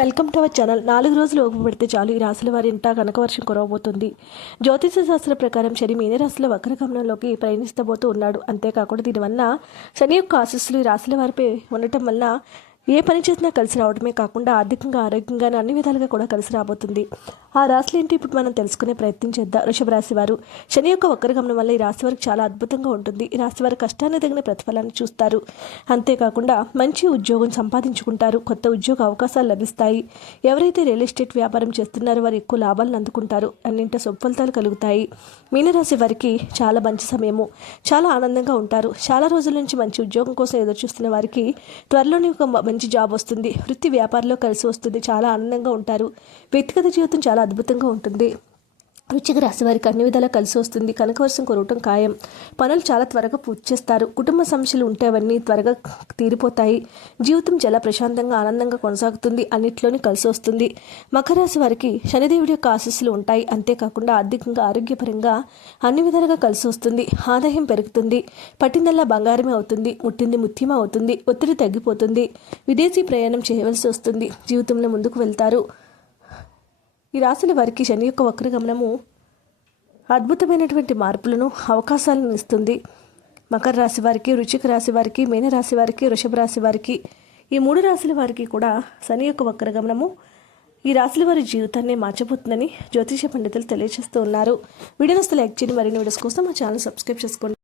Welcome to our channel. 4 రోజులు ఓపిక పడితే చాలు ఈ రాశుల వారి ఇంట కనకవర్షం కురవబోతుంది. జ్యోతిష శాస్త్ర ప్రకారం శని మీనరాశిలో వక్రగమనంలోకి ప్రయాణిస్తబోతూ ఉన్నాడు. అంతేకాకుండా దీనివల్ల శని యొక్క ఆశీస్సులు ఈ రాశుల వారిపై ఉండటం వల్ల ఏ పని చేసినా కలిసి రావడమే కాకుండా ఆర్థికంగా ఆరోగ్యంగా అన్ని విధాలుగా కూడా కలిసి రాబోతుంది. ఆ రాశులు ఏంటి ఇప్పుడు మనం తెలుసుకునే ప్రయత్నం చేద్దాం. వృషభ రాశి వారు. శని యొక్క వక్రగమనం వల్ల ఈ రాశి వారికి చాలా అద్భుతంగా ఉంటుంది. ఈ రాశి వారి కష్టాన్ని తగిన ప్రతిఫలాన్ని చూస్తారు. అంతేకాకుండా మంచి ఉద్యోగం సంపాదించుకుంటారు. కొత్త ఉద్యోగ అవకాశాలు లభిస్తాయి. ఎవరైతే రియల్ ఎస్టేట్ వ్యాపారం చేస్తున్నారో వారు ఎక్కువ లాభాలను అందుకుంటారు. అన్నింట ఫలితాలు కలుగుతాయి. మీనరాశి వారికి చాలా మంచి సమయము. చాలా ఆనందంగా ఉంటారు. చాలా రోజుల నుంచి మంచి ఉద్యోగం కోసం ఎదురు చూస్తున్న వారికి త్వరలోనే ఒక మంచి జాబ్ వస్తుంది. వృత్తి వ్యాపారంలో కలిసి వస్తుంది. చాలా ఆనందంగా ఉంటారు. వ్యక్తిగత జీవితం చాలా అద్భుతంగా ఉంటుంది. వృశ్చిక రాశి వారికి అన్ని విధాలా కలిసి వస్తుంది. కనకవర్షం కురవటం ఖాయం. పనులు చాలా త్వరగా పూర్తి చేస్తారు. కుటుంబ సమస్యలు ఉంటే అవన్నీ త్వరగా తీరిపోతాయి. జీవితం చాలా ప్రశాంతంగా ఆనందంగా కొనసాగుతుంది. అన్నిట్లోనే కలిసి వస్తుంది. మకర రాశి వారికి శనిదేవుడి యొక్క ఆశీస్సులు ఉంటాయి. అంతేకాకుండా ఆర్థికంగా ఆరోగ్యపరంగా అన్ని విధాలుగా కలిసి వస్తుంది. ఆదాయం పెరుగుతుంది. పట్టిందల్లా బంగారమే అవుతుంది. ముట్టింది ముత్యమే అవుతుంది. ఒత్తిడి తగ్గిపోతుంది. విదేశీ ప్రయాణం చేయవలసి వస్తుంది. జీవితంలో ముందుకు వెళ్తారు. ఈ రాశుల వారికి శని యొక్క వక్రగమనము అద్భుతమైనటువంటి మార్పులను అవకాశాలను ఇస్తుంది. మకర రాశి వారికి, వృశ్చిక రాశి వారికి, మీనరాశి వారికి, వృషభ రాశి వారికి, ఈ 3 రాశుల వారికి కూడా శని యొక్క వక్రగమనము ఈ రాశుల వారి జీవితాన్ని మార్చబోతుందని జ్యోతిష పండితులు తెలియజేస్తూ ఉన్నారు. వీడియోని లైక్ చేయండి. మరిన్ని వీడియోస్ కోసం మా ఛానల్ సబ్స్క్రైబ్ చేసుకోండి.